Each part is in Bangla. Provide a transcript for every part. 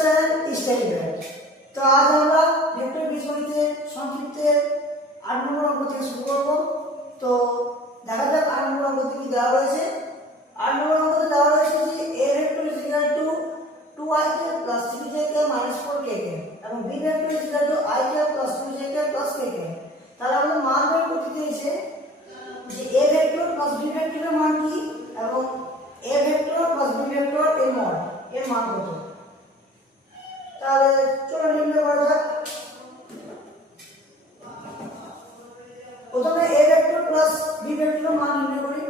Channel style. তো আজ আমরা ভেক্টর বীজগণিতে সংক্ষিপ্তের 8 নম্বর অঙ্ক থেকে শুরু করব। তো দেখা যাক 8 নম্বর অঙ্কতে কি দেওয়া রয়েছে। 8 নম্বর অঙ্কতে দেওয়া রয়েছে যে a vector is equal to 2ik plus 3jk minus 4kk এবং b vector is equal two ik plus 2jk plus kk। তাহলে আমাদের মান বের করতে দিয়েছে যে a ভেক্টর প্লাস b ভেক্টরের মান কি এবং a vector plus b vector এর মড এর মান কত। তাহলে চলো নির্ণয় করা যাক। প্রথমে a ভেক্টর প্লাস b ভেক্টরের মান নির্ণয় করি।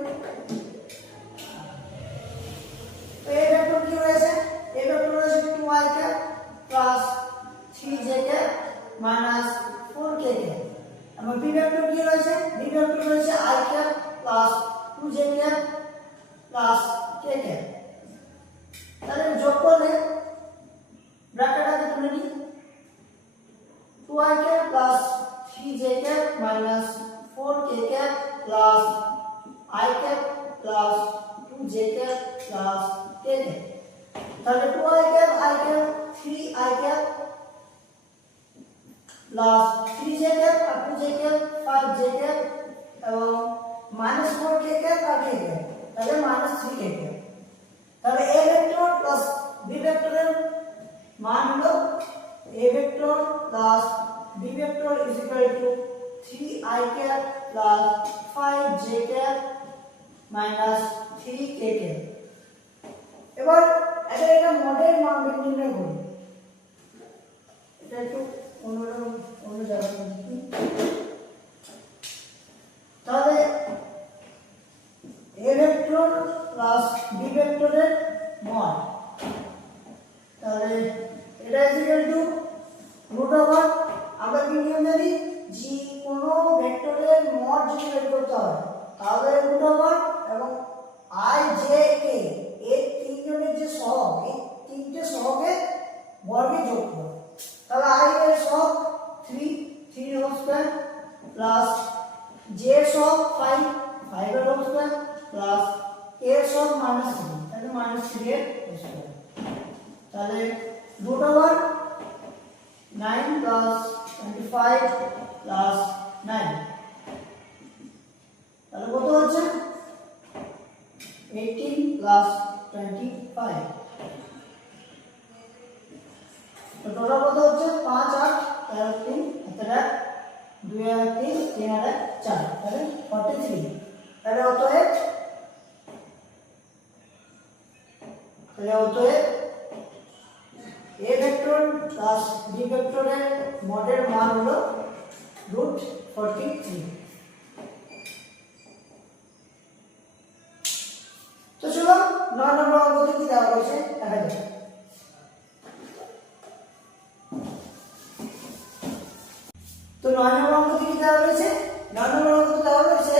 তো a ভেক্টর কি রয়েছে? a ভেক্টর রয়েছে 2ik plus 3jk minus 4kk এবং b ভেক্টর কি রয়েছে? b ভেক্টর রয়েছে ik plus 2jk plus kk। তাহলে যোগ করলে ব্র্যাকেট আগে তুলে নিই। 2ik plus 3jk minus 4kk plus ik plus 2jk plus kk। তাহলে 2ik ik 3ik plus 3jk আর 2jk 5jk এবং মাইনাস 4kk আর kk, তাহলে মাইনাস 3kk। তাহলে a ভেক্টর প্লাস b ভেক্টরের মান হলো a vector plus b vector is equal two 3ik plus 5jk minus 3kk। এবার এটা মডেল মান নির্ণয় করি। এটা একটু অন্য জায়গায় লিখি। তাহলে a ভেক্টর প্লাস b ভেক্টরের মান, তাহলে এটা is equal to root over, আমরা কি নিয়ম জানি যে কোনো ভেক্টরের মড যদি বের করতে হয় তাহলে রুট ওভার এবং i j k এই তিনজনের যে সহগ, এই তিনটে সহগের বর্গে যোগ করব। তাহলে i এর সহগ 3 হোল স্কয়ার প্লাস j এর সহগ 5 এর হোল স্কয়ার প্লাস k এর সহগ -3, তাহলে -3 এর হোল স্কয়ার। তাহলে root over 9 plus 25 plus 9, তাহলে কত হচ্ছে 18 plus 25। তো টোটাল কত হচ্ছে 5 8 13 3 1 2 3 3 4, তাহলে 43। তাহলে অতএব a ভেক্টর প্লাস b ভেক্টরের মডের মান হলো √43। তো চলো 9 নম্বর অঙ্কতে কি দেওয়া রয়েছে দেখা যাক। তো 9 নম্বর অঙ্কতে কি দেওয়া রয়েছে? 9 নম্বর অঙ্কতে দেওয়া রয়েছে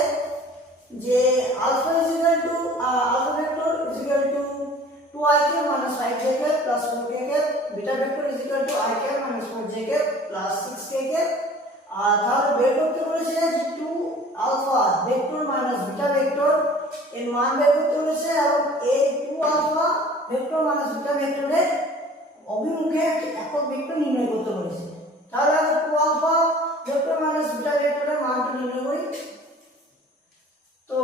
যে alpha is equal to alpha vector is equal to 2ik minus 5jk plus 4kk, beta vector is equal to ik minus 4jk plus 6kk। আর তাহলে বের করতে বলেছে যে 2 alpha vector minus beta vector এর মান বের করতে বলেছে এবং এই 2 আলফা ভেক্টর মাইনাস বিটা ভেক্টরের অভিমুখে একক ভেক্টর নির্ণয় করতে বলেছে। তাহলে আমরা 2 আলফা ভেক্টর মাইনাস বিটা ভেক্টরের মানটা নির্ণয় করি। তো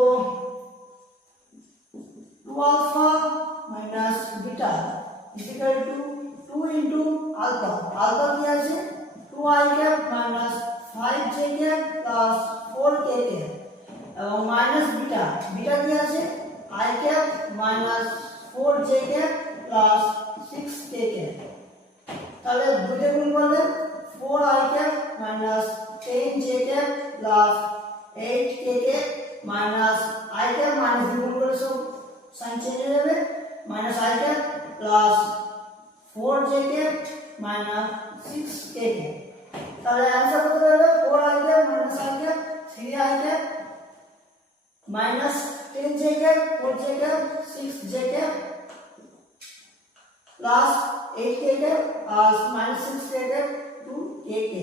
2 alpha minus beta is equal to 2 into alpha। alpha কি আছে 2ik minus 5jk plus 4kk এবং minus beta, beta কি আছে ik minus 4jk plus 6kk। তাহলে দুইটা গুণ করলে 4ik minus 10jk plus 8kk minus ik minus গুণ করলে সব সাইন চেঞ্জ হয়ে যাবে, minus ik plus 4jk minus 6kk। তাহলে आंसर কত হবে 4ik minus ik 3ik minus 10jk 4jk 6jk plus 8kk আর মাইনাস 6kk 2kk।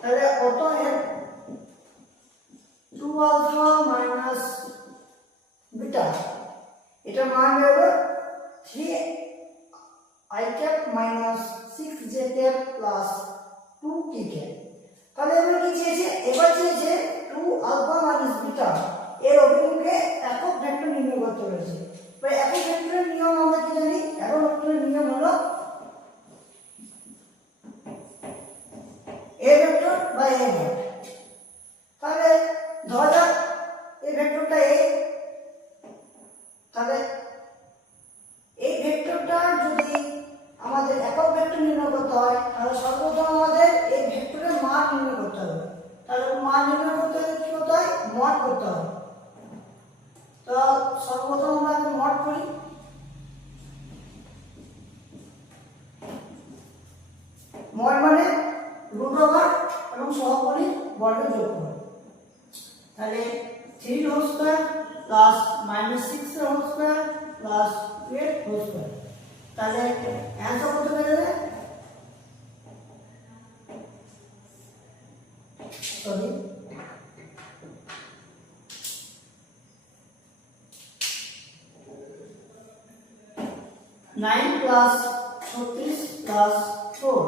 তাহলে অতএব 2 আলফা মাইনাস বিটা এটা মান হবে 3 I cap minus 6j cap plus 2k cap। তাহলে এবার কি চেয়েছে? এবার চেয়েছে 2 আলফা মাইনাস বিটা এর অভিমুখে একক ভেক্টর নির্ণয় করতে বলেছে। তো একক ভেক্টরের নিয়ম আমরা কি জানি? একক ভেক্টরের নিয়ম হলো a vector by a vector. তাহলে ধরা যাক এই ভেক্টরটা a, তাহলে এই ভেক্টরটা যদি আমাদের একক ভেক্টর নির্ণয় করতে হয় তাহলে সর্বপ্রথম আমাদের এই ভেক্টরের মান নির্ণয় করতে হবে। তাহলে মান নির্ণয় করতে হলে কি করতে হয়? মড করতে হবে। তো সর্বপ্রথম আমরা মড করি। মড মানে রুট ওভার এবং সহগগুলির বর্গের যোগফল। তাহলে 3 whole square plus -6 whole square plus 8 whole square. তাহলে অ্যান্সার কত বেরোবে? সরি 9 প্লাস 36 প্লাস 4,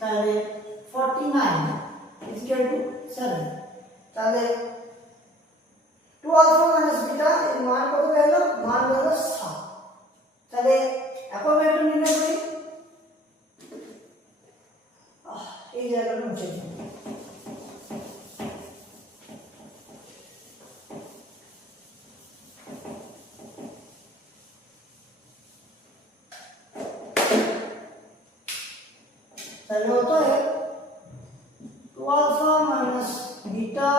তাহলে 49 ইকুয়াল টু 7। তাহলে 2 আলফা মাইনাস বিটা এর মান কত বেরোলো? মান বেরোলো 7। তাহলে এখন একটু নির্ণয় করি। এই জায়গাটা মুছে দিই। তাহলে হতো 2 আলফা মাইনাস বিটা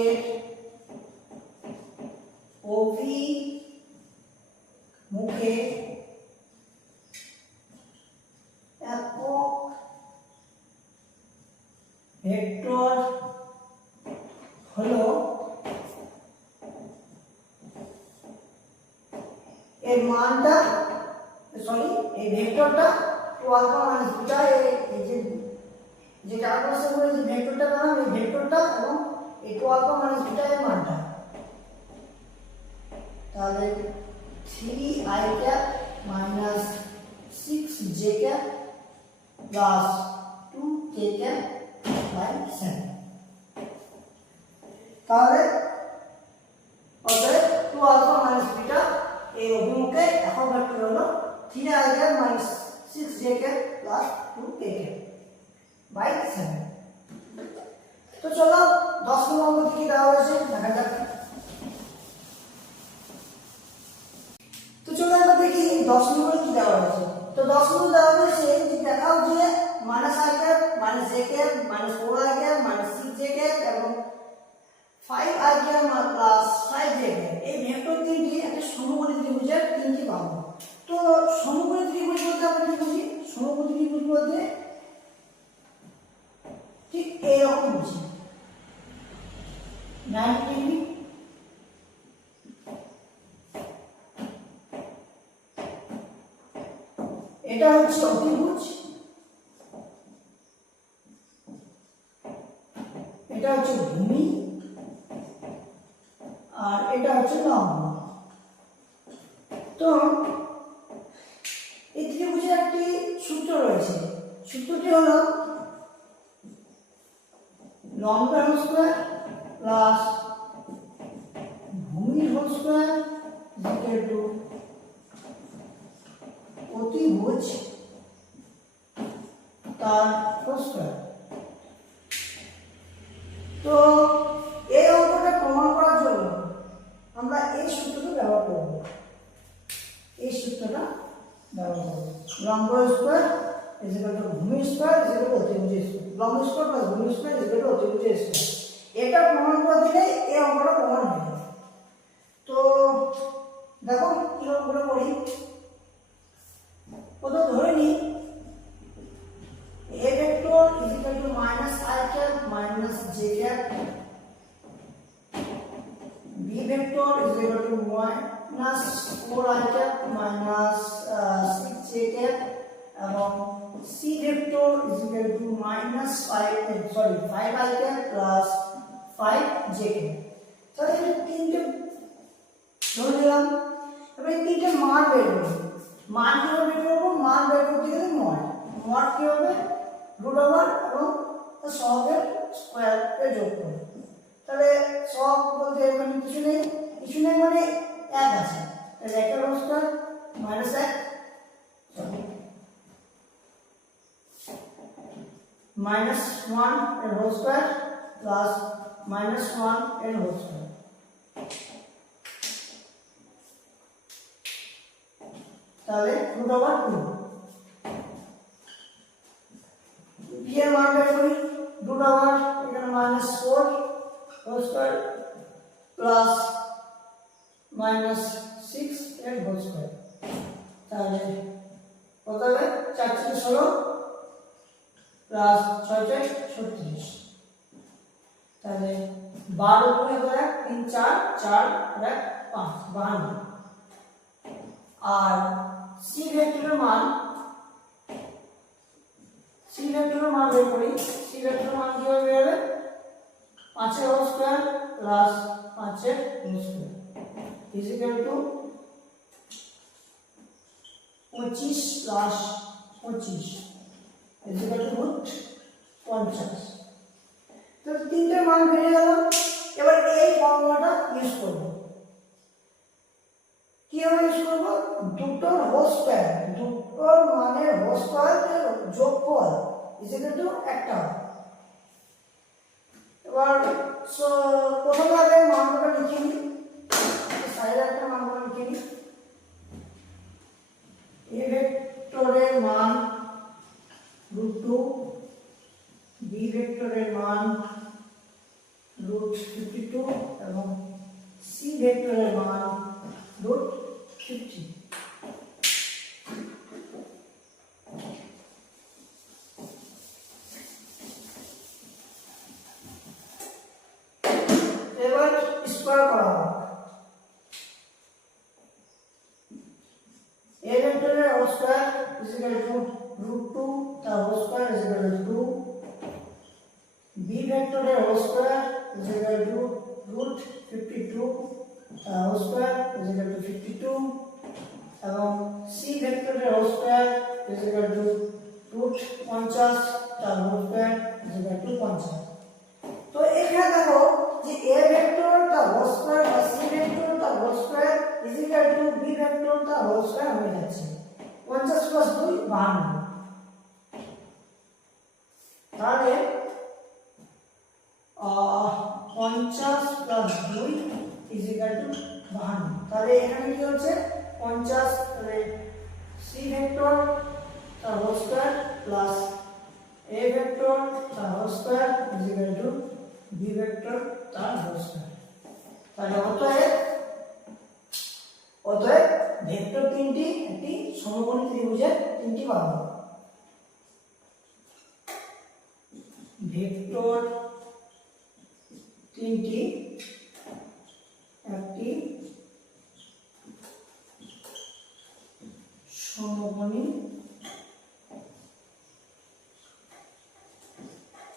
এর অভি মুখে একক ভেক্টর হলো এর মানটা, সরি এই ভেক্টরটা 2 আলফা মাইনাস বিটা এই যে চারপাশে করে যে ভেক্টরটা পেলাম এই ভেক্টরটা এবং এই 2 আলফা মাইনাস বিটা এর মানটা। তাহলে 3i cap minus 6j cap plus 2k cap by 7। তাহলে অতএব 2 আলফা মাইনাস বিটা এই অভিমুখে একক ভেক্টর হলো 3i cap minus 6j cap plus 2k cap by 7। তো চলো 10 নম্বর কি দেওয়া হয়েছে দেখা যাক। তো চলো আমরা দেখি 10 নম্বরে কি দেওয়া হয়েছে। তো 10 নম্বর দেওয়া হয়েছে যে দেখাও যে -i cap -j cap -4i cap -6j cap এবং 5i cap plus 5j cap এই ভেক্টর তিনটি একটা সমকোণী ত্রিভুজের তিনটি বাহু। তো সমকোণী ত্রিভুজ বলতে আমরা কি বুঝি? সমকোণী ত্রিভুজ বলতে ঠিক এইরকম বুঝি 90 ডিগ্রি, এটা হচ্ছে অতিভুজ, এটা হচ্ছে ভূমি আর এটা হচ্ছে লম্ব। তো এই ত্রিভুজের একটি সূত্র রয়েছে, সূত্রটি হলো লম্ব হোল স্কয়ার প্লাস ভূমি হোল স্কয়ার ইকুয়াল টু অতিভুজ তার হোল স্কয়ার। তো এই অঙ্কটা প্রমাণ করার জন্য আমরা এই সূত্রটা ব্যবহার করব। এই সূত্রটা ব্যবহার করব। লম্ব স্কয়ার is equal to ভূমি স্কয়ার is equal to অতিভুজ স্কয়ার। লম্ব স্কয়ার প্লাস ভূমি স্কয়ার is equal to অতিভুজ স্কয়ার। এটা প্রমাণ করে দিলে এই অঙ্কটা প্রমাণ হয়ে যাবে। তো দেখো কিরকম করে করি। তো ধরে নিই a vector is equal to -i cap -j cap, b vector is equal to -4i cap -6j cap এবং c vector is equal to -5i cap plus 5j cap। তাহলে এই তিনটে ধরে নিলাম। এবার তিনটে মান বের করব। মান কি হবে? মড কি হবে রুট ওভার এবং সহগের স্কয়ার এর যোগফল। তাহলে সহগ বলতে এখানে কিছু নেই মানে 1 আছে, তাহলে 1 এর হোল স্কয়ার মাইনাস 1 মাইনাস 1 এর হোল স্কয়ার প্লাস মাইনাস 1 এর হোল স্কয়ার। তাহলে রুট ওভার 2 p এর মান বের করি রুট ওভার এখানে minus 4 whole square plus minus 6 এর হোল স্কয়ার। তাহলে কত হবে 4 থেকে 16 প্লাস 6 থেকে 36। তাহলে 12 গুণে 3 4 4 5 52। আর সি ভেক্টরের মান বের করি। সি ভেক্টরের মান কি হবে বের হবে 5 এর হোল স্কয়ার প্লাস 5 এর whole square is equal to 25 plus 25 is equal to root 50। তো তিনটে মান বেরিয়ে গেল। এবার এই ফর্মুলাটা ইউজ করব। কিভাবে ইউজ করব? দুটোর হোল স্কয়ার, দুটোর মানের হোল স্কয়ারের যোগফল ইজ ইকুয়াল টু একটা। এবার প্রথমে আগে মানগুলো লিখে নিই, সাইডে একটা মানগুলো লিখে নিই। এ ভেক্টরের মান √2, বি ভেক্টরের মান √52 এবং সি ভেক্টরের মান √50। এবার স্কয়ার করা হবে। a ভেক্টরের whole square is equal to √2 তার whole square is equal to 2, b ভেক্টরের whole square is equal to √52 তার whole square is equal to 52 এবং c ভেক্টরের whole square is equal to √50 তার whole square is equal to 50। তো এখানে দেখো যে a ভেক্টর তার হোল স্কয়ার বা c ভেক্টর তার whole square is equal to b vector তার হোল স্কয়ার হয়ে যাচ্ছে। 50 প্লাস 2 52। তাহলে 50 প্লাস 2 ইজ ইকুয়াল টু 52। তাহলে এখানে কি হচ্ছে 50 তাহলে c ভেক্টর তার whole square plus a vector তার whole square is equal to b vector তার হোল স্কয়ার। তাহলে অতএব ভেক্টর তিনটি একটি সমকোণী ত্রিভুজের তিনটি বাহু। ভেক্টর তিনটি একটি সমকোণী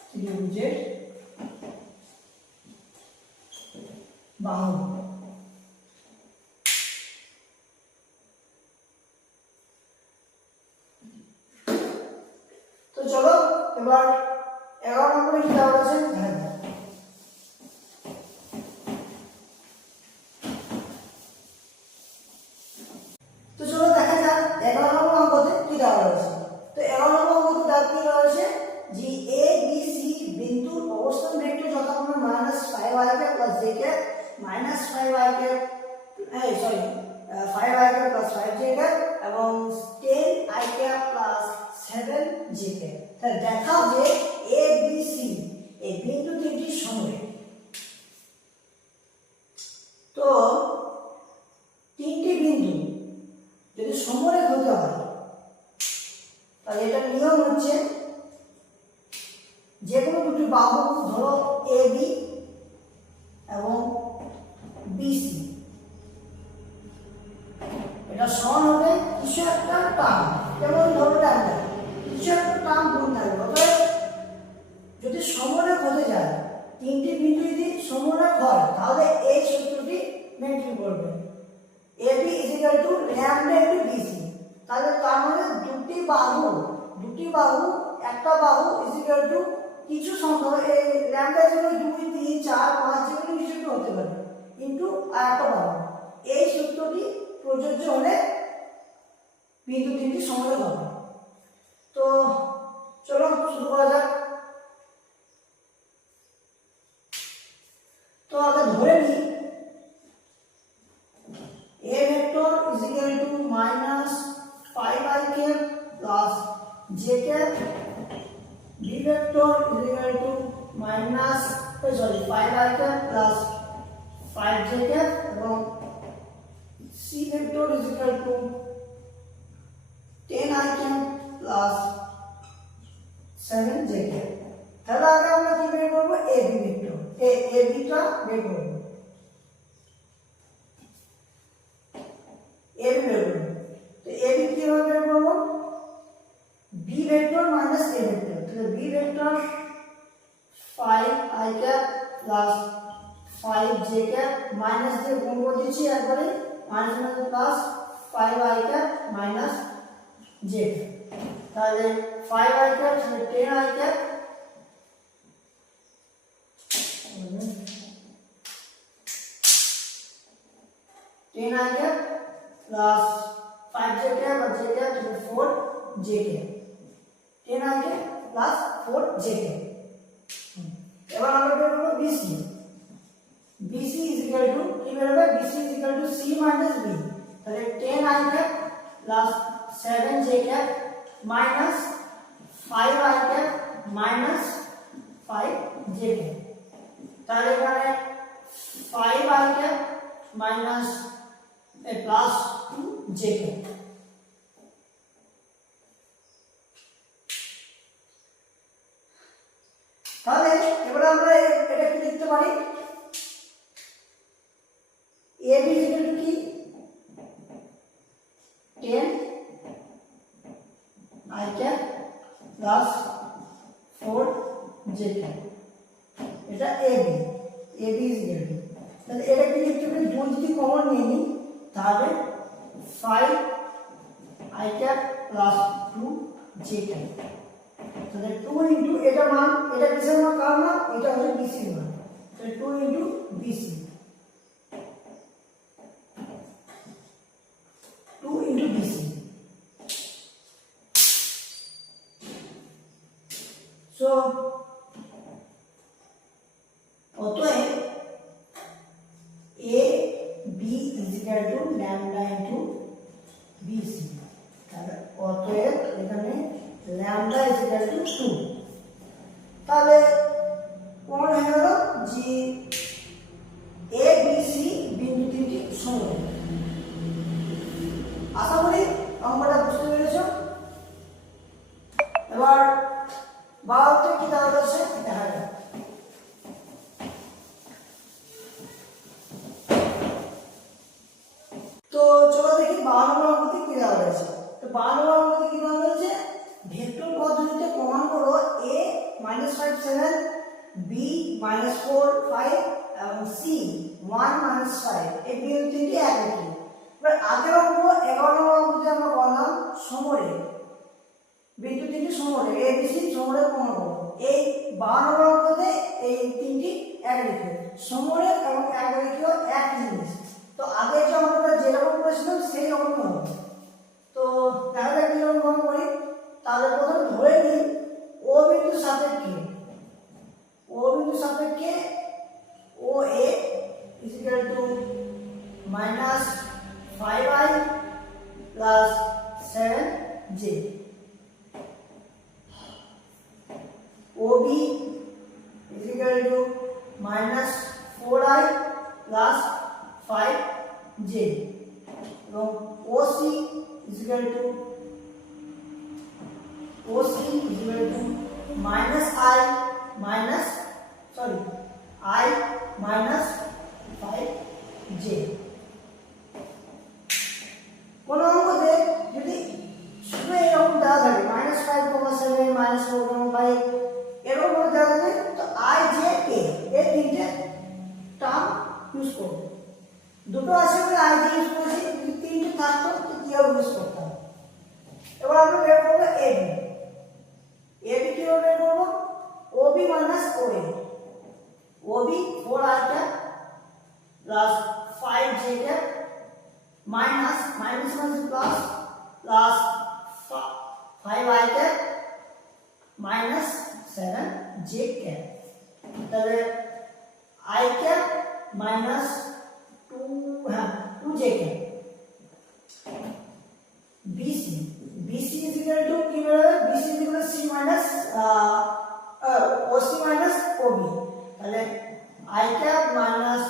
ত্রিভুজের বাহু। তো চলো এবার 11 নম্বরে কি দেওয়া আছে দেখা যাক। তো চলো দেখা যাক 11 নম্বর অঙ্কতে কি দেওয়া আছে। তো 11 নম্বর অঙ্কতে কি দেওয়া আছে যে a b c বিন্দুর অবস্থান ভেক্টর যথাক্রমে -5y + j -5y + 5j এবং 10i + 7j। তাহলে দেখাও যে a b c এই বিন্দু তিনটি সমরেখ। তো তিনটি বিন্দু যদি সমরেখ হতে হয় তাহলে এটা নিয়ম হচ্ছে যে কোনো দুটি বাহু ধরো AB এবং BC, এটা সমান হবে কিছু একটা টার্ম, যেমন ধরো ডানটা কিছু একটা টার্ম গুণ থাকবে। অতএব যদি সমরেখ হতে যায়, তিনটি বিন্দু যদি সমরেখ হয় তাহলে এই সূত্রটি মেনটেন করবে AB = λ × BC। তাহলে তার মানে দুটি বাহু একটা বাহু ইজ ইকুয়াল টু কিছু সংখ্যা এই ল্যাম্বডা জন্য 2 3 4 5 যেগুলো কিছু হতে পারে ইনটু আর একটা বাহু। এই সূত্রটি প্রযোজ্য হলে বিন্দু তিনটি সমতল হবে। তো চলো শুরু করা যাক। তো আগে ধরে নিই a vector is equal to minus 5i cap plus j cap, b vector is equal to minus 5i cap plus 5j cap এবং c vector is equal to 10i cap plus 7j cap। তাহলে আগে আমরা কি বের করব a b vector a b টা বের করব a b বের করব। তো a b কিভাবে বের করব b vector minus a vector। তাহলে b vector 5i cap plus 5j cap minus দিয়ে গুণ করে দিচ্ছি একবারে মাইনাস মানে plus 5i cap minus j cap। তাহলে 5i cap 10i cap 10i cap plus 5j cap और j cap तो 4j cap 10i cap plus 4j cap। এবার আমরা বের করব BC। BC is equal to কি বের হবে BC is equal to C minus B। তাহলে 10i cap plus 7j cap minus 5i cap minus 5j cap। তাহলে এখানে 5i cap minus a plus 2j cap। তাহলে এবার আমরা এটা কি লিখতে পারি ab is equal to কি 10i cap plus 4j cap এটা ab is equal to তাহলে এটা কি লিখতে পারি দুই যদি কমন নিয়ে নিই তাহলে 5i cap plus 2j cap। তাহলে 2 ইনটু এটা মান এটা কিসের মান কার মান এটা হচ্ছে BC এর মান। তাহলে 2 into BC 2 into BC। So অতএব AB is equal to lambda into BC। তাহলে অতএব এখানে lambda is equal to 2। তাহলে কোন হয়ে গেল যে ABC বিন্দু তিনটি সমতল। আশা করি অঙ্কটা বুঝতে পেরেছো। এবার বাহুতে কি দেওয়া আছে দেখা যাক। তো চলো দেখি 52 নম্বর অঙ্কতে কি দেওয়া হয়েছে। তো 52 নম্বর অঙ্কতে কি দেওয়া হয়েছে ভেক্টর পদ্ধতিতে প্রমাণ করো a -5 7 b -4 5 এবং c 1 5 এই বিন্দু তিনটি একই। এবার আগের অঙ্ক 11 নম্বর অঙ্কতে আমরা বললাম সমরে বিন্দু তিনটি সমরে a b c সমরে প্রমাণ করো। এই 52 নম্বর অঙ্কতে এই তিনটি একরেখীয় সমরে এবং একরেখীয় একই জিনিস। তো আগে যে অঙ্কটা যেরকম করেছিলাম সেই রকম হবে। তো দেখা যাক কিরকম প্রমাণ করি। তাহলে প্রথমে ধরে নিই ও বিন্দু সাপেক্ষে OA is equal to minus 5i plus 7j। OB is equal to minus 4i plus 5j এবং OC is equal to minus i minus 5j। কোন অঙ্কতে যদি শুধু এরকম দেওয়া থাকে -5,7 -4,5 এরকম দেওয়া থাকে তো i j k এই তিনটে টার্ম ইউজ করব। দুটো আছে বলে i j ইউজ করেছি, যদি তিনটে থাকতো তো কি ইউজ করতাম। এবার আমরা বের করব ab। plus 5i cap minus 7j cap তাহলে i cap minus 2j cap BC is equal to কি বেরোবে BC is equal to C minus OC minus OB তাহলে i cap minus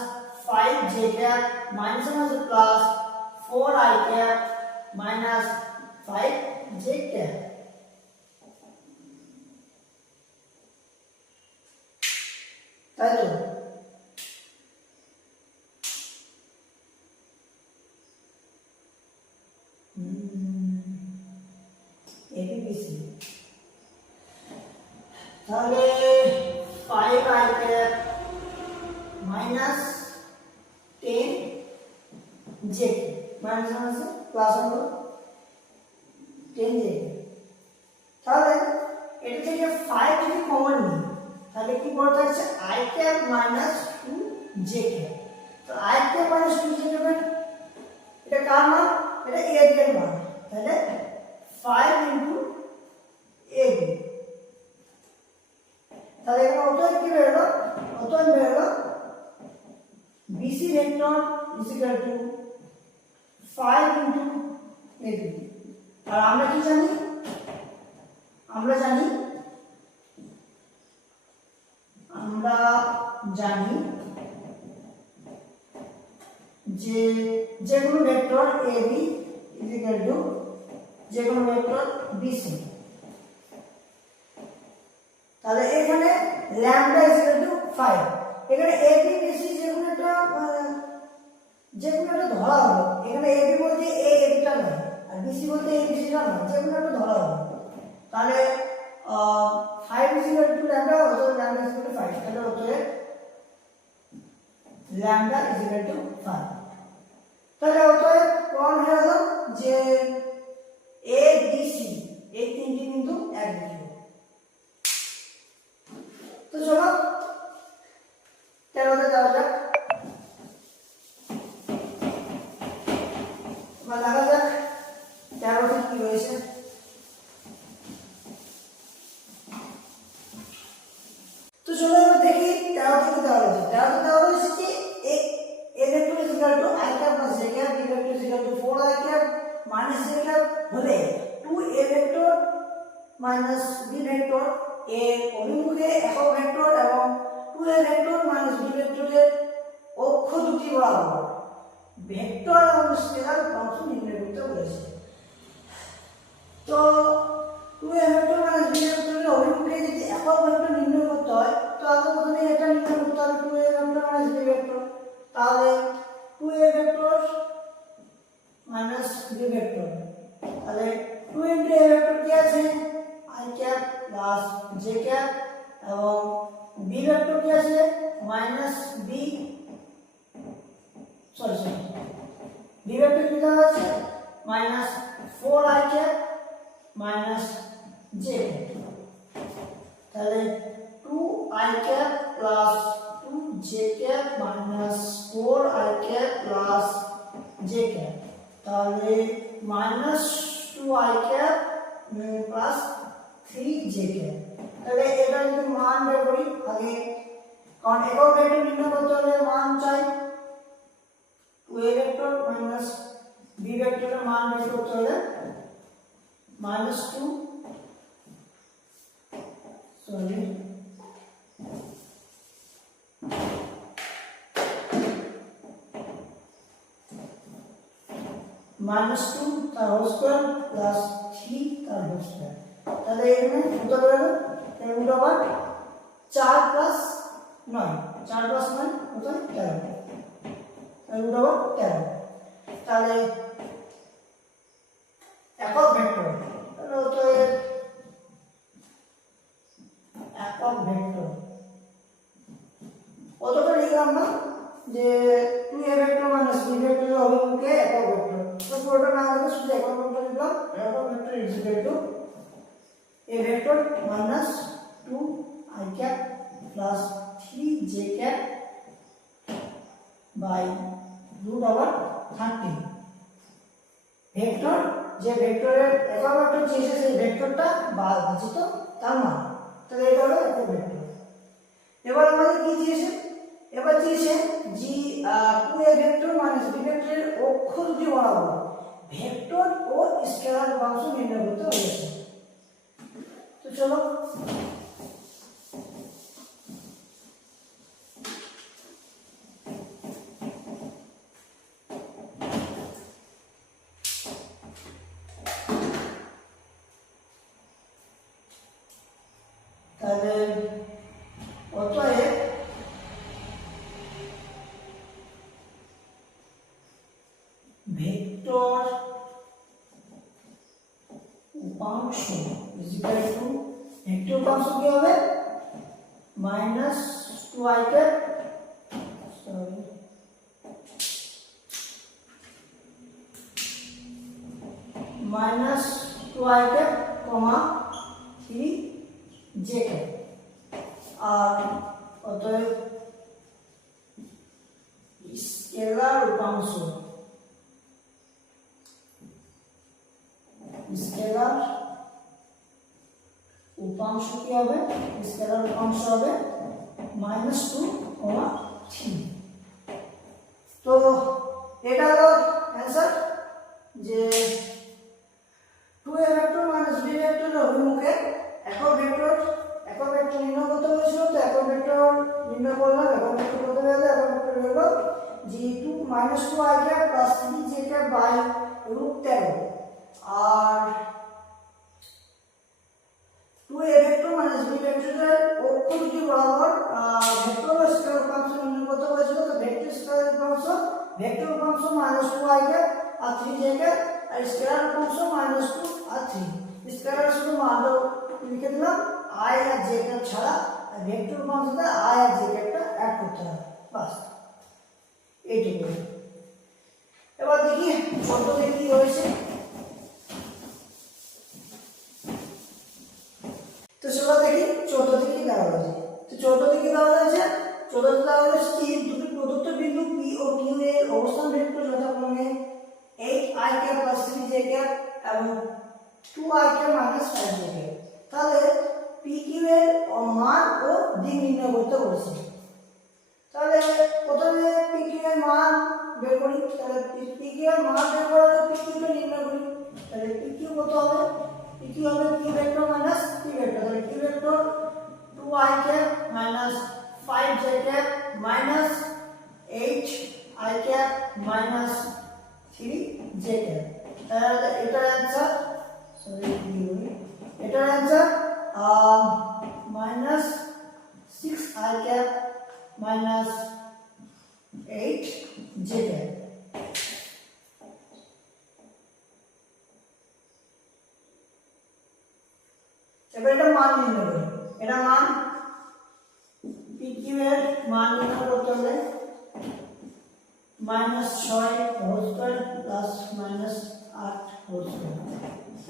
5j cap minus plus 4i cap minus 5j cap তাই তো ABC তাহলে 5i cap minus 10j minus আছে প্লাস হলো 10j তাহলে এটা থেকে 5 যদি কমন নিই তাহলে কি পড়ে থাকছে i cap minus 2j cap তো i cap minus 2j cap এটা কার মান এটা a এর মান তাহলে 5 into ab তাহলে এখানে অতএব কি বেরোলো অতএব বেরোলো BC vector is equal to 5 into ab আর আমরা কি জানি আমরা জানি যে যেকোনো vector ab is equal to যেকোনো ভেক্টর BC তাহলে এখানে ল্যামডা is equal to 5 এখানে ab BC যেকোনো একটা ধরা হলো এখানে ab বলতে a এটা নয় আর BC বলতে a BC টা নয় যেকোনো একটা ধরা হলো তাহলে 5 is equal to ল্যামডা অথবা ল্যামডা is equal to 5 তাহলে অতএব ল্যামডা is equal to 5 তাহলে অতএব প্রমাণ হয়ে গেল যে a b c এই তিনটি কিন্তু এক বিন্দু তো চলো 13তে যাওয়া যাক এবার দেখা যাক 13তে কি হয়েছে তো চলো এবার দেখি 13তে কি দেওয়া হয়েছে 13তে দেওয়া হয়েছে যে a vector is equal to i cap plus j cap b vector is equal to 4i cap minus j cap হলে 2a vector minus b vector এর অভিমুখে একক ভেক্টর এবং 2a vector minus b vector এর অক্ষ দুটি বরাবর ভেক্টর এবং স্কেলার উপাংশ নির্ণয় করতে বলেছে তো 2a vector minus b vector এর অভিমুখে যদি একক ভেক্টর নির্ণয় করতে হয় তো আগে প্রথমে এটা নির্ণয় করতে হবে 2a vector minus b vector তাহলে 2a vector minus b vector তাহলে 2 into a vector কি আছে i cap plus j cap এবং b vector কি আছে minus b b vector কি দেওয়া আছে minus 4i cap minus j cap তাহলে 2i cap plus 2j cap minus 4i cap plus j cap তাহলে minus 2i cap plus 3j cap তাহলে এটা যদি মান বের করি আগে কারণ একক ভেক্টর নির্ণয় করতে হলে মান চাই 2a vector minus b vector এর মান বের করতে হলে -2 -2 তার হোল স্কয়ার প্লাস 3 তার হোল স্কয়ার তাহলে এখানে উত্তর হলো রুট ওভার 4 প্লাস 9 4 প্লাস 9 কত 13 রুট ওভার 13 তাহলে একক ভেক্টর তাহলে তো একক ভেক্টর কতটা লিখলাম না যে 2a vector minus b vector এর অভিমুখে একক ভেক্টর তো পুরোটা না লিখে শুধু একক ভেক্টর লিখলাম একক vector is equal to a vector minus 2i cap plus 3j cap by root over 13 vector যে ভেক্টরের একক ভেক্টর চেয়েছে সেই ভেক্টরটা ভাজিত তার মান, তাহলে এটা হলো একক ভেক্টর। এবার আমাদের কি চেয়েছে, এবার চেয়েছে জি 2a ভেক্টর মাইনাস b ভেক্টরের অক্ষ দুটি বরাবর ভেক্টর ও স্কেলার উপাংশ নির্ণয় করতে বলেছে। তো চলো তাহলে অতএব ভেক্টর উপাংশ ইকুয়াল টু ভেক্টর উপাংশ কি হবে minus 2i cap minus 2i cap comma 3j cap. আর অতএব স্কেলার উপাংশ স্কেলার উপাংশ কি হবে, স্কেলার উপাংশ হবে -2, 3। তো এটা হলো অ্যান্সার যে 2a ভেক্টর মাইনাস b ভেক্টরের অভিমুখে একক ভেক্টর নির্ণয় করতে হয়েছিল। তো একক ভেক্টর নির্ণয় করলাম, একক ভেক্টর করতে গেলে একক ভেক্টর হলো g2 -2i cap plus 3j cap by √13। আর 2a ভেক্টর মাইনাস b ভেক্টরের অক্ষ দুটি বরাবর ভেক্টর ও স্কেলার উপাংশ নির্ণয় করতে হয়েছিল। তো ভেক্টর উপাংশ -2i ক্যাপ আর 3j ক্যাপ, আর স্কেলার উপাংশ -2 আর 3। স্কেলার শুধু মান লিখে দিলাম i আর j ক্যাপ ছাড়া, আর ভেক্টর উপাংশতে i আর j ক্যাপটা অ্যাড করতে হবে, বাস এইটুকু। এবার দেখি 14 তে কি হয়েছে। তো সেটা দেখি 14 তে কি দেওয়া হয়েছে। তো 14 তে কি দেওয়া হয়েছে, 14 তে দেওয়া হয়েছে কি দুটি প্রদত্ত বিন্দু p ও q এর অবস্থান ভেক্টর যথাক্রমে 8i cap plus 3j cap এবং 2i cap minus 5j cap. তাহলে pq এর মান ও দিক নির্ণয় করতে বলেছে। তাহলে প্রথমে pq এর মান বের করি। তাহলে pq এর মান বের করার জন্য pq কে নির্ণয় করি। তাহলে pq কত হবে, pq হবে q vector minus p vector. তাহলে q vector 2i cap minus 5j cap minus 8i cap minus 3j cap. তাহলে এটার answer minus 6i cap minus 8j cap. এবার এটা মান নির্ণয় করি। এটা মান pq এর মান নির্ণয় করতে হলে -6 whole square plus -8 whole square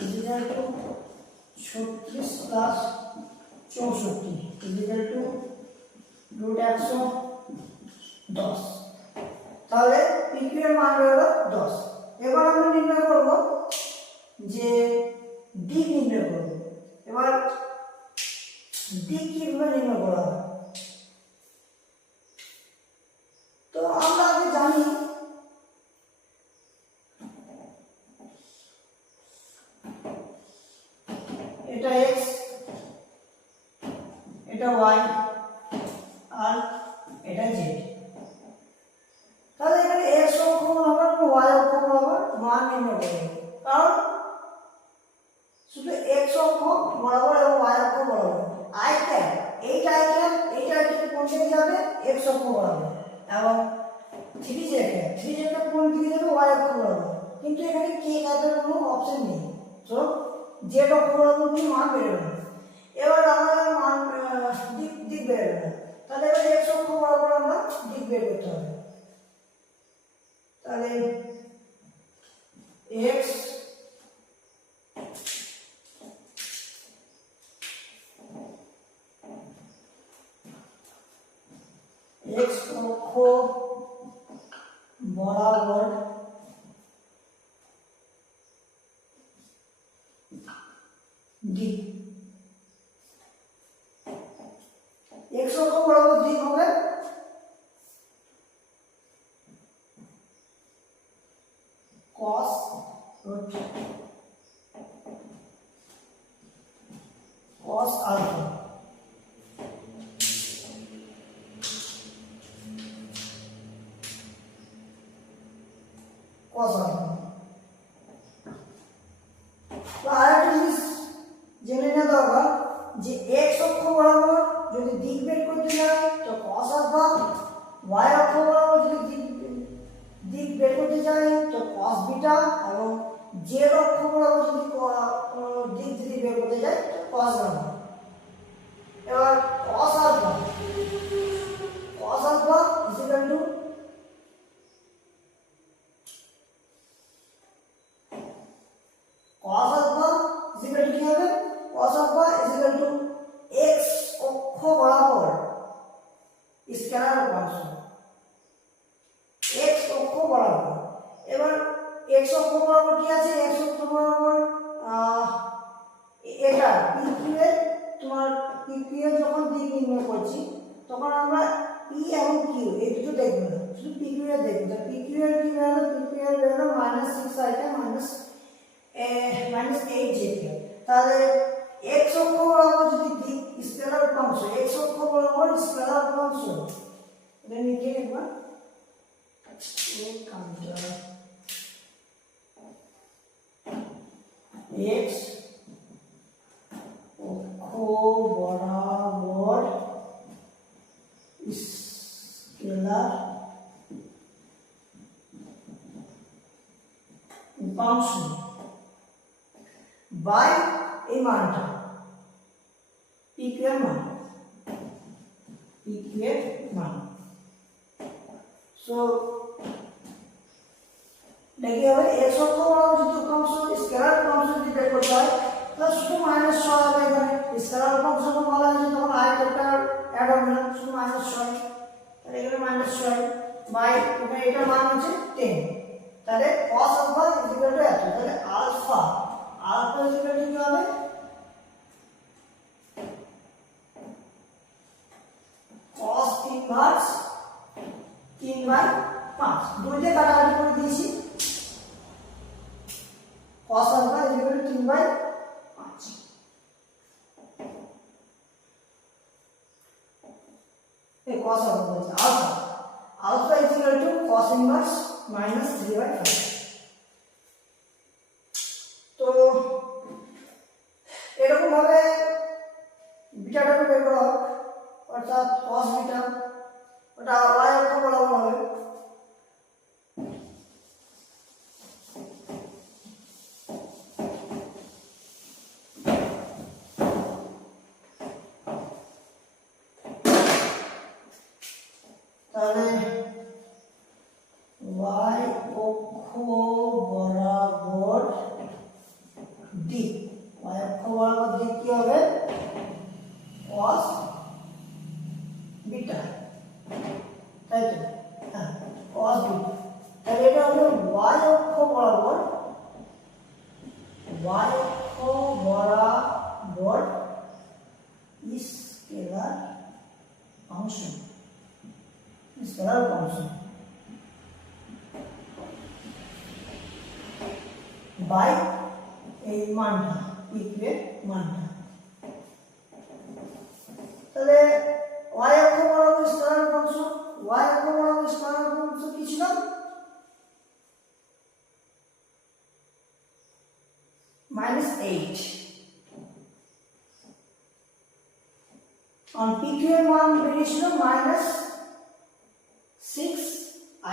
equal to 36 plus 64 equal to √110। তাহলে pq এর মান হলো 10। এবার আমরা নির্ণয় করব যে দিক নির্ণয় করব। এবার দিক কিভাবে নির্ণয় করা হবে, তো আমরা আগে জানি এটা x এটা y আর এটা z। তাহলে এখানে x অক্ষ বরাবর y অক্ষ বরাবর মান নির্ণয় করব, কারণ শুধু x অক্ষ বরাবর এবং y অক্ষ বরাবর i ক্যাপ এইটা কোন দিকে যাবে, x অক্ষ বরাবর, এবং 3j ক্যাপ কোন দিকে যাবে, y অক্ষ বরাবর। কিন্তু এখানে k ক্যাপের কোনো অপশন নেই, তো z অক্ষ বরাবর কোনো মান বেরোবে না। এবার আমরা মান দিক বেরোবে না, তাহলে এবার x অক্ষ বরাবর আমরা দিক বের করতে হবে। তাহলে x অক্ষ বরাবর দিক x অক্ষ বরাবর দিক হবে cos alpha cos alpha তো আরেকটা জিনিস জেনে নেওয়া দরকার যে x অক্ষ বরাবর যদি দিক বের করতে যাই তো cos alpha, y অক্ষ বরাবর যদি দিক বের করতে যাই তো cos beta এবং z অক্ষ বরাবর যদি দিক বের করতে যাই তো cos gamma। এবার cos alpha is equal to কি হবে cos alpha is equal to x অক্ষ বরাবর স্কেলার উপাংশ x অক্ষ বরাবর। এবার x অক্ষ বরাবর কি আছে x অক্ষ বরাবর এটা PQ এর তোমার PQ এর যখন দিক নির্ণয় করছি তখন আমরা P এবং Q এই দুটো দেখব না, শুধু PQ এর দেখব। তো PQ এর কি ভ্যালু PQ এর ভ্যালু -6 আইটা -8 যেটা, তাহলে x অক্ষ বরাবর যদি দিক স্কেলার উপাংশ x অক্ষ বরাবর স্কেলার উপাংশ এটা লিখে একবার x অক্ষ বরাবর স্কেলার উপাংশ বাই এই মানটা PQ এর মান সো দেখি হবে x অক্ষ বরাবর যদি উপাংশ স্কেলার উপাংশ যদি বের করতে হয় তাহলে শুধু -6 হবে এখানে। স্কেলার উপাংশ যখন বলা হয়েছে তখন আরেকটা অ্যাড হবে না, শুধু -6, তাহলে এখানে -6 বাই ওখানে এটার মান হচ্ছে 10, তাহলে cos alpha is equal to এত, তাহলে alpha is equal to কি হবে cos inverse 3/5 দুইটা কাটাকাটি করে দিয়েছি cos alpha is equal to 3/5 এই cos alpha বলছে alpha is equal to cos inverse -3/5। তো এরকম ভাবে বিটাটাকে বের করা হোক, অর্থাৎ cos বিটা ওটা y অক্ষ বরাবর হবে তাহলে y অক্ষ বরাবর দিক কি হবে cos বিটা, তাই তো হ্যাঁ cos বিটা, তাহলে এটা হলো y অক্ষ বরাবর স্কেলার ফাংশন বাই এই মানটা PQ এর মানটা। তাহলে y অক্ষ বরাবর স্কেলার ফাংশন কি ছিল -8, on PQ এর মান বেরিয়েছিল -6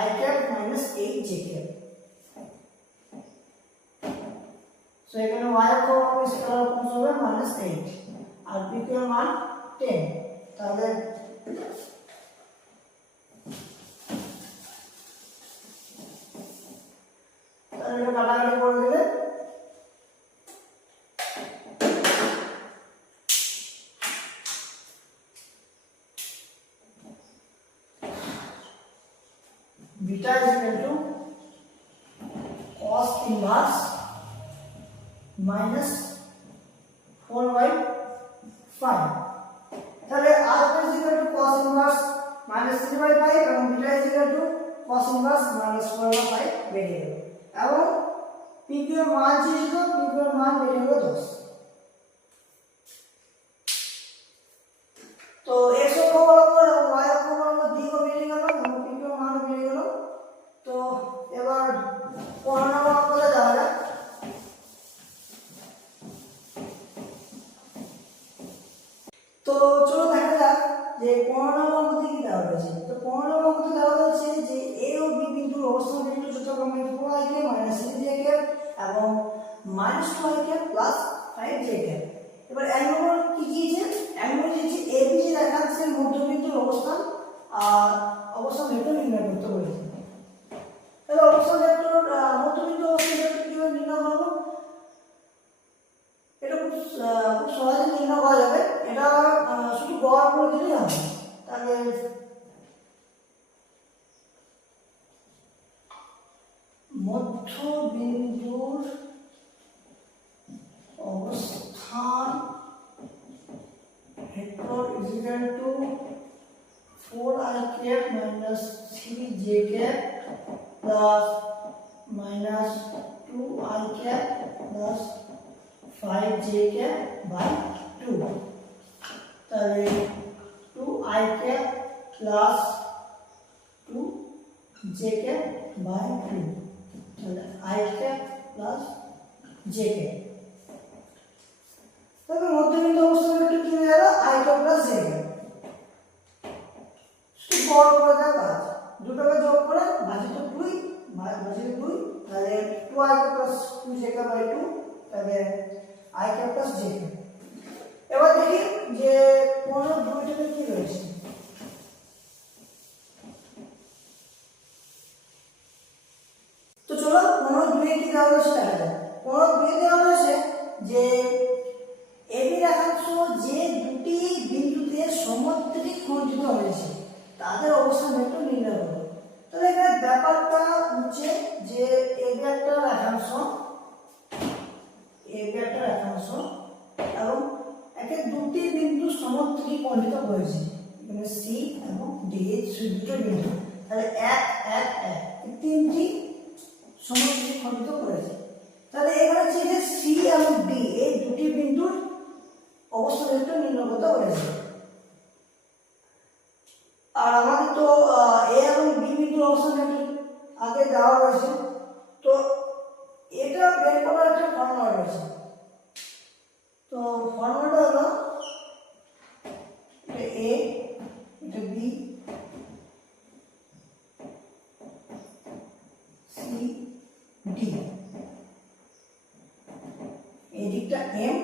I cap -8 J cap। So এখানে y অক্ষ বরাবর স্কেলার ফাংশন হবে -8 আর PQ এর মান 10, তাহলে এটা কাটাকাটি করে দিলে beta is equal to cos inverse minus 4/5 তাহলে alpha is equal to cos inverse -3/5 এবং beta is equal to cos inverse -4/5 বেরিয়ে গেল এবং পিকিউ এর মান ছিল পিকিউ এর মান বেরিয়ে গেল 10। তো x অক্ষ বরাবর এবং y অক্ষ বরাবর দিকও বেরিয়ে গেল এবং পিকিউ এর মান বেরিয়ে গেল। তো এবার 15 নম্বর অঙ্কতে যাওয়া যাক। তো চলো দেখা যাক যে 15 নম্বর অঙ্কতে কি দেওয়া রয়েছে। তো 15 নম্বর অঙ্কতে দেওয়া রয়েছে যে a ও b বিন্দুর অবস্থান বিন্দু যথাক্রমে 4ik -3jk এবং -2ik 5jk। এবার এক নম্বর কি দিয়েছে, এক নম্বর দিয়েছে ab যে রেখাংশের মধ্যবিন্দুর অবস্থান ভেক্টর নির্ণয় করতে বলেছে। তাহলে অবস্থান ভেক্টর মধ্যবিন্দু অবস্থান ভেক্টর কিভাবে নির্ণয় করব, এটা খুব সহজে নির্ণয় করা যাবে। এটা শুধু গড় করে দিলেই হবে। তাহলে মধ্যবিন্দুর অবস্থান vector is equal two 4ik -3jk plus -2ik plus 5jk by 2। তাহলে 2ik plus 2jk by 2 তাহলে ik plus jk। তবে মধ্যবিন্দু অবস্থান ভেক্টর কি হয়ে গেল ik plus jk। শুধু বড় করে দেওয়া কাজ, দুটোকে যোগ করে ভাজিত 2 তাহলে 2ik plus 2jk by 2 তাহলে ik plus jk। এবার দেখি যে 15/2 কি রয়েছে। তো চলো 15/2 কি দেওয়া রয়েছে দেখা যাক। 15/2 দেওয়া রয়েছে যে এবি রেখাংশ যে দুটি বিন্দুতে সমদ্বিখ খণ্ডিত হয়েছে তাদের অবস্থান ভেক্টর নির্ণয় করো। তাহলে এখানে ব্যাপারটা হচ্ছে যে এবি একটা রেখাংশ এবং একে দুটি বিন্দু সমদ্বিখ খণ্ডিত হয়েছে, এখানে সি এবং ডি এই দুটো বিন্দু। তাহলে 1 1 1 এই তিনটি সমদ্বিখ খণ্ডিত করেছে। তাহলে এখানে হচ্ছে যে সি এবং ডি এই দুটি বিন্দুর অবস্থান ভেক্টর নির্ণয় করতে বলেছে। আর আমাদের তো এ এবং বি বিন্দুর অবস্থান ভেক্টর আগে দেওয়া রয়েছে। তো এটা বের করার একটা ফর্মুলা রয়েছে। তো ফর্মুলাটা হলো এটা এ, এটা বি, সি, ডি, এদিকটা এম,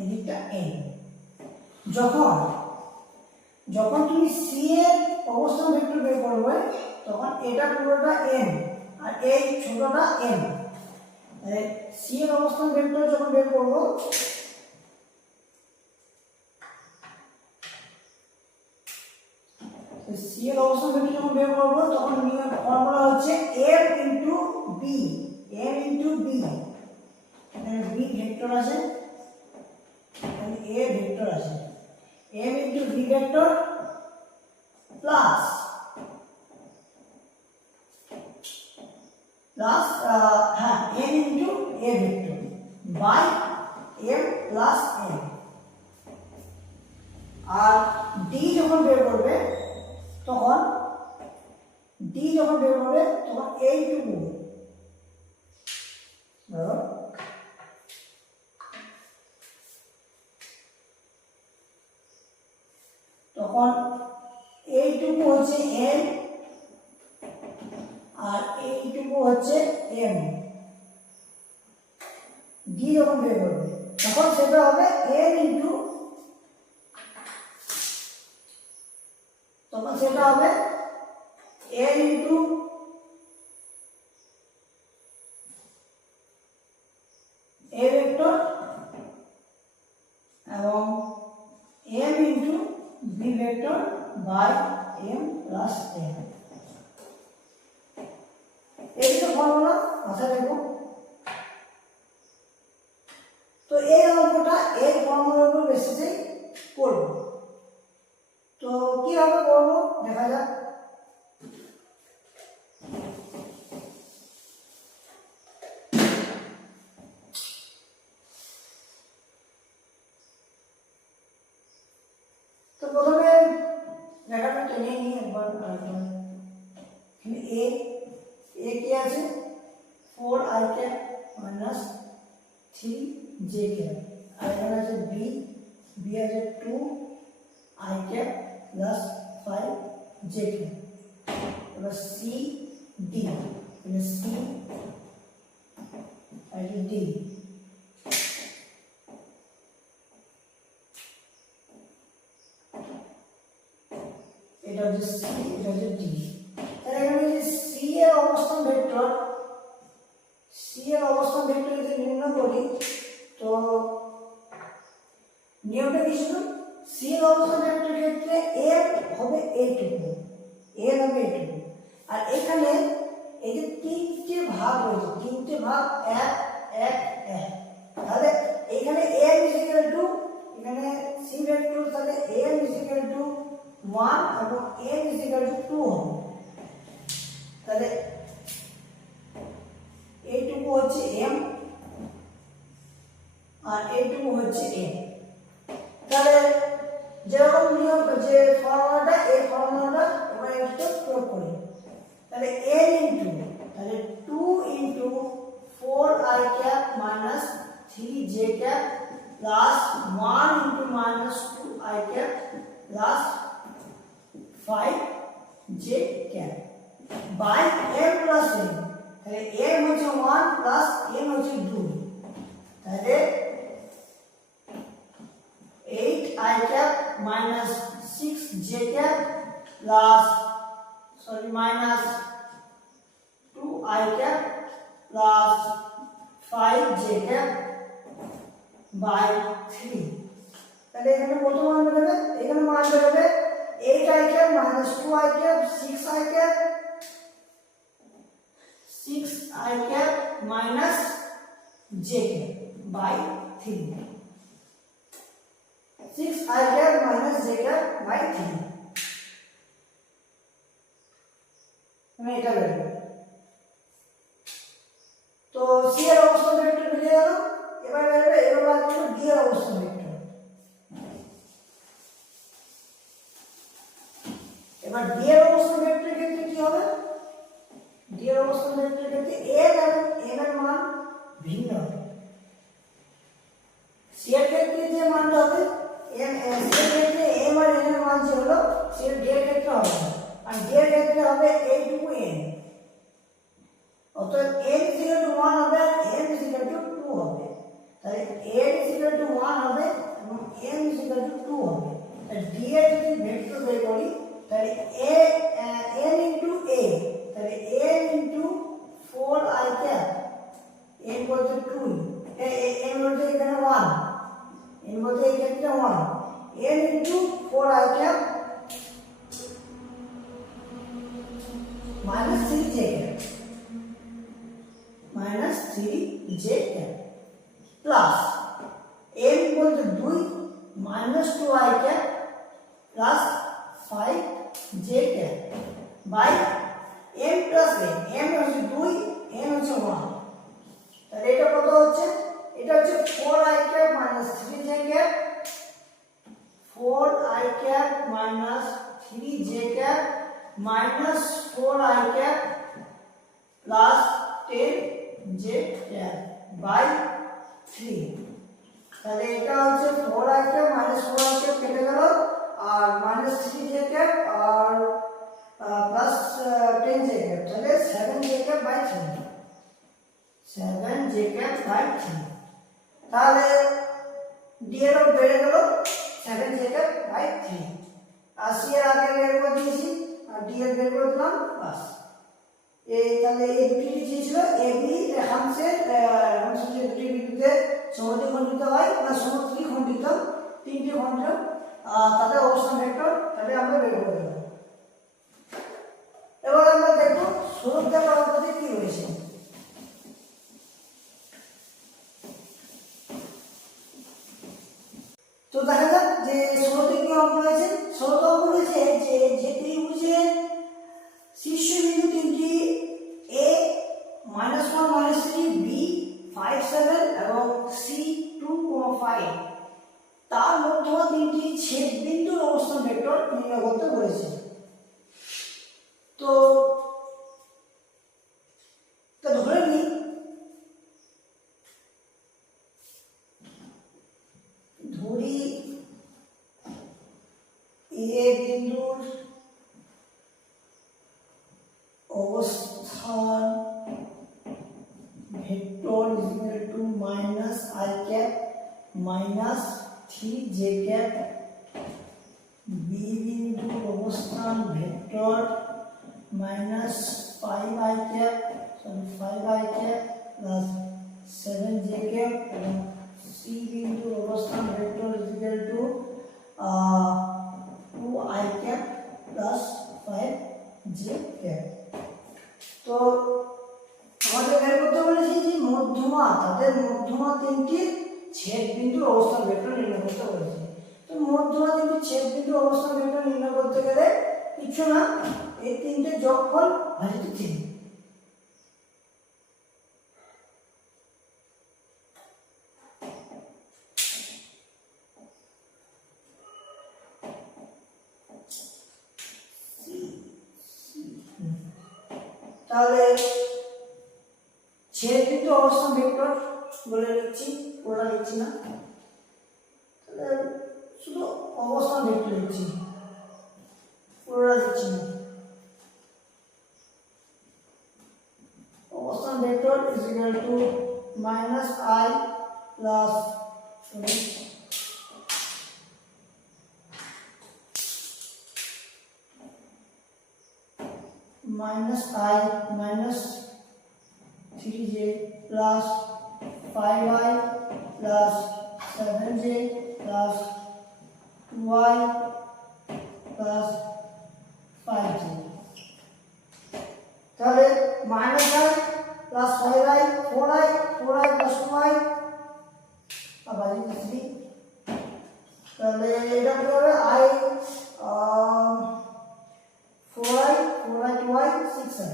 এদিকটা এন। যখন তুমি সি এর অবস্থান ভেক্টর বের করবে তখন এটা পুরোটা এম আর এই ছোটটা এম। তাহলে সি এর অবস্থান ভেক্টর যখন বের করব সি এর অবস্থান ভেক্টর যখন বের করব তখন ফর্মুলা হচ্ছে m into B, m into B. এখানে বি ভেক্টর আছে, এখানে এ ভেক্টর আছে, m into B vector plus m into A vector by m plus n। আর ডি যখন বের করবে তখন এইটুকু ধরো তখন এইটুকু হচ্ছে n আর এইটুকু হচ্ছে m। ডি যখন বের করবে তখন সেটা হবে n into n into A vector এবং m into B vector by m plus n। এই তো ফর্মুলা মাথায় রাখো। তো এই অঙ্কটা এই ফর্মুলার উপর বেসিসেই করব। তো কিভাবে করব দেখা যাক। তো প্রথমে লেখাটা টেনে নিই একবার। এ এ কি আছে 4i cap minus 3j cap, আর এখানে আছে বি বি আছে 2i cap plus 5j cap. এবার সি ডি, এটা সি আর এটা ডি। এটা হচ্ছে সি, এটা হচ্ছে ডি। তাহলে এখানে যে সি এর অবস্থান ভেক্টর, সি এর অবস্থান ভেক্টর যদি নির্ণয় করি তো নিয়মটা কি ছিল? সি এর অবস্থান ভেক্টর ক্ষেত্রে এ হবে এইটুকু, এ হবে এইটুকু, আর এখানে এই যে তিনটে ভাগ রয়েছে, তিনটে ভাগ 1 1 1, তাহলে এখানে a is equal to, এখানে সি ভেক্টর তাহলে a is equal to 1 এবং a is equal to 2 হবে। তাহলে এইটুকু হচ্ছে m আর এইটুকু হচ্ছে n। তাহলে যেরকম নিয়ম যে ফর্মুলাটা, এই ফর্মুলাটা এবার একটু প্রয়োগ করি। তাহলে n ইনটু, তাহলে 2 into 4i cap minus 3j cap plus 1 into minus 2i cap plus 5j cap by m plus n। তাহলে m হচ্ছে 1 প্লাস n হচ্ছে 2, তাহলে 8i cap minus 6j cap plus minus 2i cap plus 5j cap by 3। তাহলে এখানে কত মান বেরোবে? এখানে মান বেরোবে 8i cap minus 2i cap 6i cap minus j cap by 3, 6i cap minus j cap by 3। মানে এটা বেরোবে। তো সি এর অবস্থান ভেক্টর বেরিয়ে গেল। এবার বেরোবে, এবার বাদ দিল ডি এর অবস্থান ভেক্টর। এবার ডি এর অবস্থান ভেক্টরের ক্ষেত্রে কি হবে? ডি এর অবস্থান ভেক্টরের ক্ষেত্রে এ এবং এম এর মান ভিন্ন হবে। সি এর ক্ষেত্রে যে মানটা হবে এম, সি এর ক্ষেত্রে এম আর এন এর মান যে হলো সি এর ডি এর ক্ষেত্রে হবে না, আর ডি এর ক্ষেত্রে হবে এইটুকু এন। অতএব n is equal to 1 হবে আর m is equal to 2 হবে। তাহলে n is equal to 1 হবে এবং m is equal to 2 হবে। তাহলে d এর যদি ভেক্টর বের করি তাহলে n into a, তাহলে n into 4i cap, n বলতে 2, n বলতে এখানে 1, n বলতে এই ক্ষেত্রে 1, n into 4i cap minus 3j cap minus 3j cap plus m বলতে 2 minus 2i cap plus 5j cap by m plus n, m হচ্ছে 2, n হচ্ছে 1। তাহলে এটা কত হচ্ছে? এটা হচ্ছে 4i cap minus 3j cap, 4i cap minus 3j cap minus 4i cap plus 10j cap by 3। তাহলে এটা হচ্ছে 4i cap minus 4i cap কেটে গেল, আর মাইনাস 3j ক্যাপ আর প্লাস 10j ক্যাপ, তাহলে 7j cap by 3, 7j cap by 3। তাহলে d এর বেড়ে গেল 7j cap by 3, R c এর আগে বের করে দিয়েছি আর d এর বের করে দিলাম বাস। এই তাহলে এই দুটি ছিল এ বি রেখাংশের যে দুটি বিন্দুতে সমদ্বিখণ্ডিত হয় বা সমত্রিখণ্ডিত, তিনটি খণ্ড, তাদের অবস্থান ভেক্টর তাহলে আমরা বের করে দেব। এবার আমরা দেখব স্বরূপ দেওয়ার অঙ্কতে কি রয়েছে। তো দেখা যাক যে 16তে কি অঙ্ক রয়েছে। 16তে অঙ্ক রয়েছে যে ত্রিভুজের শীর্ষবিন্দু তিনটি A -1 -3 B 5 7 এবং C 2, 5 তার মধ্যমা তিনটি ছেদ বিন্দুর অবস্থান ভেক্টর নির্ণয় করতে বলেছে। তো ধরে নিই A বিন্দুর অবস্থান vector -i cap -3j cap, B বিন্দুর অবস্থান vector -5i cap 7j cap এবং C বিন্দুর অবস্থান vector 2i cap 5j cap। তো আমাদের বের করতে বলেছি যে মধ্যমা, তাদের মধ্যমা তিনটি ছেদ বিন্দুর অবস্থান ভেক্টর নির্ণয় করতে বলেছে। তো মধ্যমা তিনটি ছেদ বিন্দুর অবস্থান ভেক্টর নির্ণয় করতে গেলে কিছু না, এই তিনটে যোগফল ভাজিত 3। তাহলে ছেদ বিন্দু অবস্থান ভেক্টর বলে লিখছি, পুরোটা লিখছি না, তাহলে শুধু অবস্থান ভেক্টর লিখছি, পুরোটা লিখছি না। অবস্থান vector is equal two -i plus -3j plus 5i plus 7j plus 2i plus 5j। তাহলে -i plus 5i 4i plus 2i আবার 3। তাহলে এটা কি হবে i 4i 2i 6i।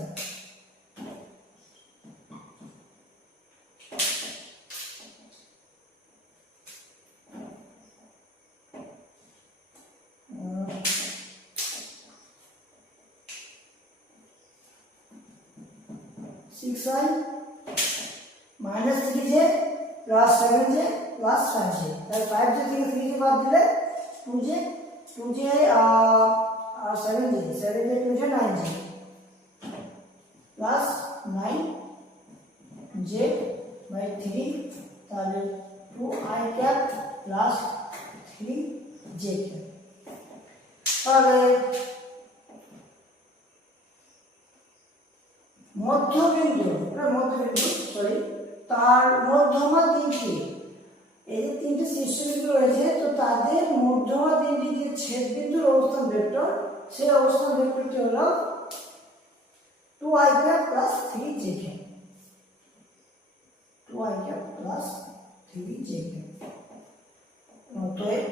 -3j plus 7j plus 5j, তাহলে 5j থেকে 3j বাদ দিলে 2j R 7j 2j 9j plus 9j by 3, তাহলে 2i cap plus 3j cap। তাহলে মধ্যবিন্দু তার মধ্যমা তিনটি, এই যে তিনটি শীর্ষবিন্দু রয়েছে, তো তাদের মধ্যমা তিনটি যে ছেদ বিন্দুর অবস্থান ভেক্টর, সেই অবস্থান ভেক্টরটি হলো 2i cap plus 3j cap, 2i cap plus 3j cap। অতএব